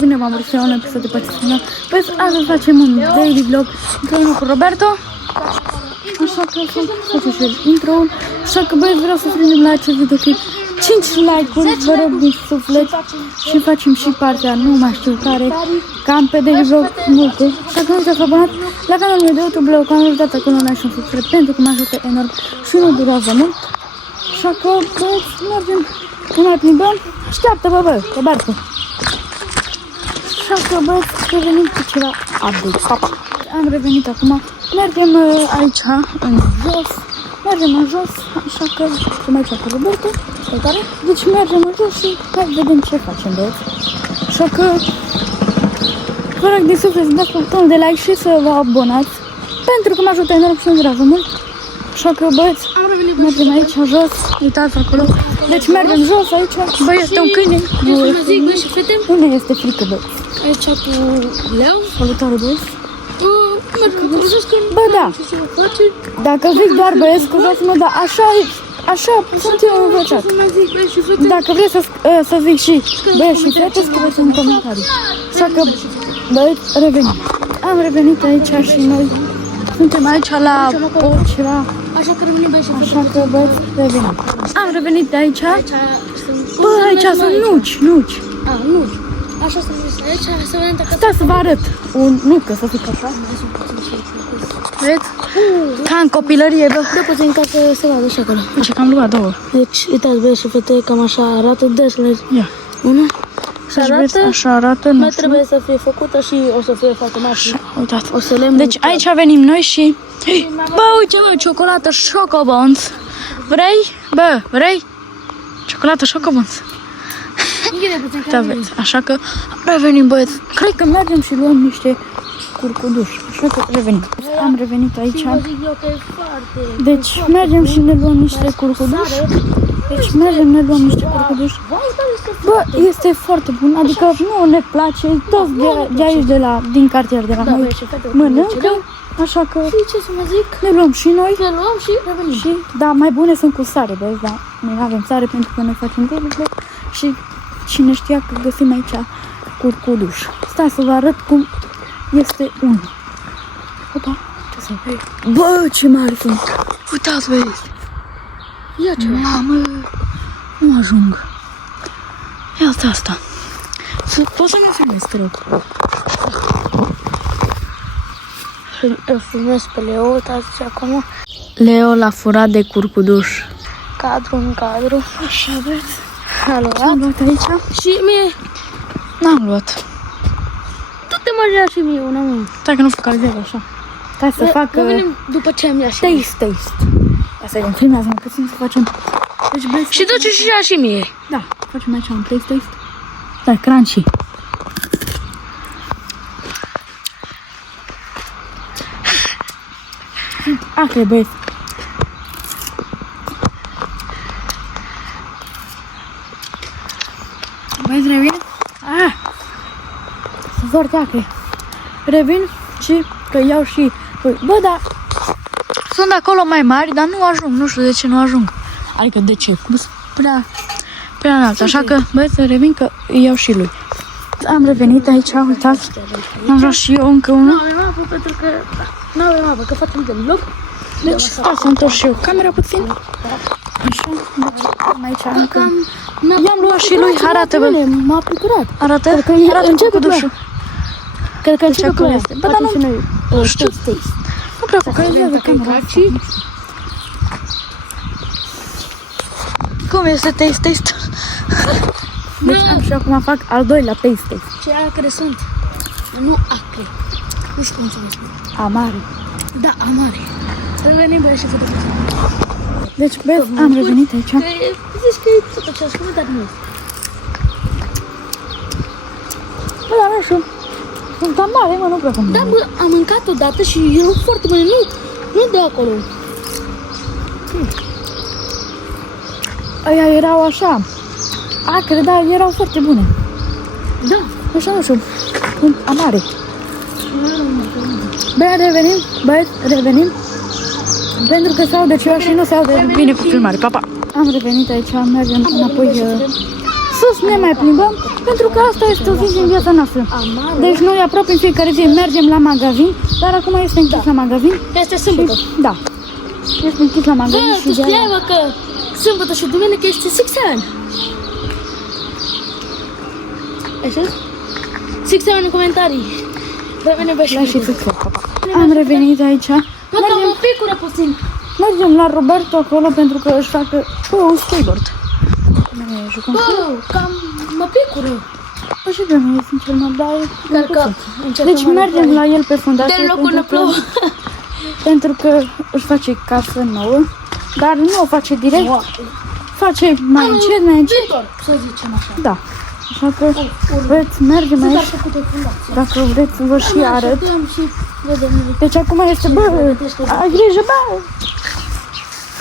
Bine, m-am registrat un episod de Patistina. Păi astăzi facem un daily vlog împreună cu Roberto. Așa că facem și intro-ul. Așa că băieți, vreau să strângem la acest videoclip 5 like-uri, vă rog din suflet. Și facem și partea, nu mai știu care, cam pe daily vlog multe. Așa că nu uitați să abonați la canalul meu de YouTube, la canalul dat acolo un like și un subscribe, pentru că mă ajută enorm și nu durează mult. Așa că băieți, mergem, ne mai plimbăm. Așteaptă-vă, bă, Roberto. Așa că băieți, revenim cu ceva update. Papa. Am revenit acum. Mergem aici, în jos. Mergem în jos, așa că suntem aici cu Roberto. Deci mergem în jos și hai vedem ce facem, băieți. Așa că vă rog din suflet să dați butonul de like și să vă abonați, pentru că mă ajută enorm și nu durează mult. Așa că băieți, mergem aici jos, uitați acolo. Deci mergem jos aici. Băi, este un câine. Unde este frică, băieți? Aici cu Leo. Salutare, băieți. Bă, da. Dacă zic doar băieți, scuzați-mă, dar așa sunt eu învățat. Dacă vreți să zic și băieți și fete, scrieți în comentarii. Așa că, băieți, revenim. Am revenit aici și noi suntem aici la ceva. Așa că revenim băieți și fete. Așa că, băieți, revenim. Am revenit de aici. Bă, aici sunt nuci. Nuci. Așa să vezi aici, să vedem dacă... Stai să vă arăt un nucă, să zic așa. Vedeți? Ca în copilărie, bă. Da, puțin ca să se vadă și acolo. Uite că am luat două. Deci, uitați, băieți și fete, cam așa arată desele. Ia. Una. Și Așa arată, nu mai știu. trebuie să fie făcută și o să fie foarte mare. Așa, uitați. O să le Deci aici venim noi și... Bă, uite, mă, ciocolată Chocobons. Vrei? Bă, vrei? Ciocolată Chocobons. Da, vezi. Așa că revenim, băieți. Cred că mergem și luăm niște curcuduși. Așa că revenim. Am revenit aici. Deci mergem și ne luăm niște curcuduși. Bă, este foarte bun. Adică nu ne place. Toți de aici, din cartier, de la noi, mănâncă. Așa că ce să mă zic? ne luăm și noi. Ne luăm și revenim. Și, da, mai bune sunt cu sare, băieți, dar noi nu avem sare pentru că noi facem daily și cine știa că găsim aici curcuduș. Stai să vă arăt cum este unul. Opa, ce să vezi? Bă, ce mari sunt! Uitați, băieți! Ia ce mamă! Nu ajung. Ia asta. Poți să-mi filmezi, te rog. Îl filmez pe Leo, uitați acum. Leo l-a furat de curcuduș. Cadru în cadru. Așa, băieți. Am luat aici. Și mie... N-am luat. Tu te mai ia și mie una, mă. Stai că nu focalizez așa. Stai să fac... Venim după ce am ia și taste. Asta e, filmează-mă puțin să facem... Deci, băieți... Și duce și ia și mie. Da, facem aici un taste. Da, crunchy. Acre, băieți. Băieți, revin? Sunt foarte acre. Revin și că iau și... Bă, da, sunt acolo mai mari, dar nu ajung. Nu știu de ce nu ajung. Adică de ce? Prea înalt. Așa că, băieți, revin că îi iau și lui. Am revenit aici, uitați. Am luat și eu încă unul. Nu avem apă pentru că... Nu avem apă, că facem de vlog. Deci, stai să întorc și eu camera puțin. Așa, deci am aici încă. I-am luat și lui, arată, bă. M-a plicturat. Arată curcudușul. Cred că începe cu este. Bă, dar nu știu. Nu prea focalizează camera asta. Cum este taste? Deci am și acum fac al doilea taste. Ce acre sunt? Nu acre. Nu știu cum să mă spun. Amare. Da, amare. Revenim, băieți și fete. Deci, băieți, am revenit aici. Zici că e tot aceeași cum, dar nu. Bă, dar nu știu. Sunt amare, mă, nu prea cum. Da, bă, am mâncat odată și erau foarte bune. Nu de acolo. Aia erau așa. Acre, dar erau foarte bune. Da. Așa, nu știu. Amare. Băieți, revenim. Pentru că se aude ceva și nu se aude bine cu filmare. Pa, pa! Am revenit aici, mergem înapoi sus ne mai plimbăm, pentru că asta este o zi din viața noastră. Deci noi aproape în fiecare zi mergem la magazin, dar acum este închis la magazin. Este sâmbătă. Da. Este închis la Bă, magazin tu și de știai, bă, că sâmbătă și duminică este 6 ani. Așa? 6 ani în comentarii. Rămâne bă și la și fix. Am revenit aici. mă, că mă picură puțin. Mergem la Roberto acolo pentru că își facă un skateboard. Ne jucăm Bă, cam mă picură. cu și pe mine, sincer, mă dai. Cărcat. Deci mergem la el pe fundație De locul ne plouă. pentru că își face casă nouă, dar nu o face direct, face mai încet, mai încet. Viitor, să zicem așa. Da. Așa că vreți, mergem Dar aici, făcut o fundație. dacă vreți vă și arăt. Și vedem. Deci acum este, bă, ai grijă, bă!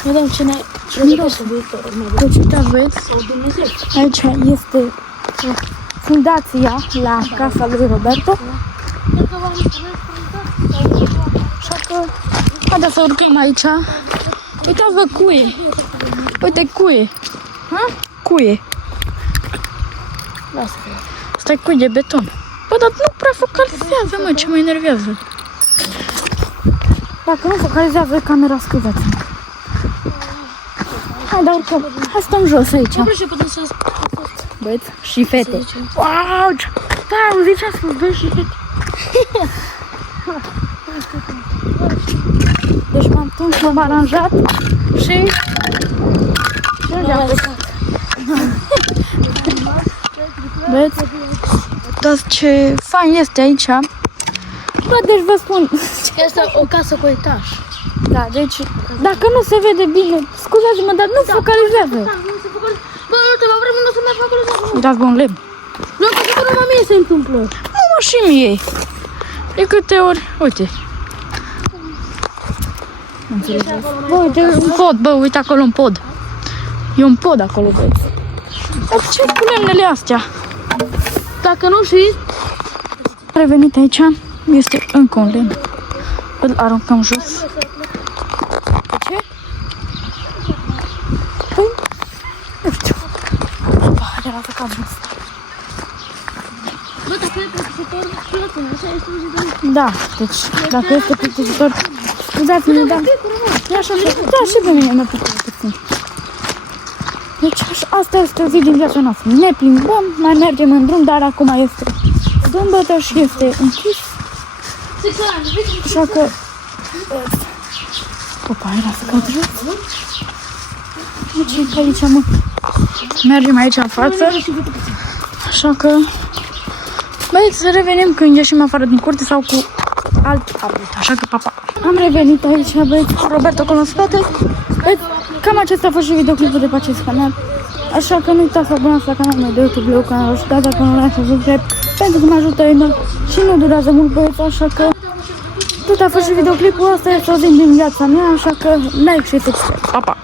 Vedem ce ne pregătește viitorul. Deci uitați, băieți, Sau Dumnezeu. aici este fundația la casa lui Roberto. Așa că, haideți să urcăm aici. Uitați-vă cuie. Uite cuie. Ha? Cuie. Lasă. Asta e cui de beton. Bă, dar nu prea focalizează, mă, ce mă enervează. Dacă nu focalizează camera, scuzați-mă. Hai, dar urcăm. Hai, stăm jos aici. Nu și putem să Băieți și fete. zicem. Wow! Da, am zis ce a spus, băieți și fete. Deci m-am tuns, m-am aranjat și... Băieți, uitați ce fain este aici. Bă, deci vă spun... Este o casă cu etaj. Da, deci, dacă nu se vede bine, scuzați-mă, dar nu focalizează. Bă, ultima vreme nu o să merg acolo să acolo. Uitați-vă un lemn. Nu, pentru că numai mie se întâmplă. Nu, mă, și mie. De câte ori, uite. Bă, uite, un pod, bă, uite acolo un pod. E un pod acolo, băieți. Dar ce cu lemnele astea? Dacă nu știi, Revenit aici, este încă un lemn. Îl aruncăm jos. De ce? Păi, nu știu. Opa, de la cadru. bă, dacă e plictisitor, plăcă, așa este plictisitor. Da, deci, dacă este plictisitor, scuzați-mă, da. E așa, da, și pe mine mă pică puțin. Deci, asta este o zi din viața noastră. Ne plimbăm, mai mergem în drum, dar acum este sâmbătă și este închis. Așa că... Opa, era să cad jos. Deci, pe aici, mă. Mergem aici în față. Așa că... Băieți, să revenim când ieșim afară din curte sau cu alt update. Așa că, papa. Am revenit aici, băieți, cu Roberto acolo în spate. Băieți, cam acesta a fost și videoclipul de pe acest canal. Așa că nu uitați să abonați la canalul meu de YouTube, Leu Canal, și dați dacă nu like, să subscribe, pentru că mă ajută enorm și nu durează mult, băieți, așa că tot a fost și videoclipul, asta este o zi din viața mea, așa că like și subscribe. Pa, pa!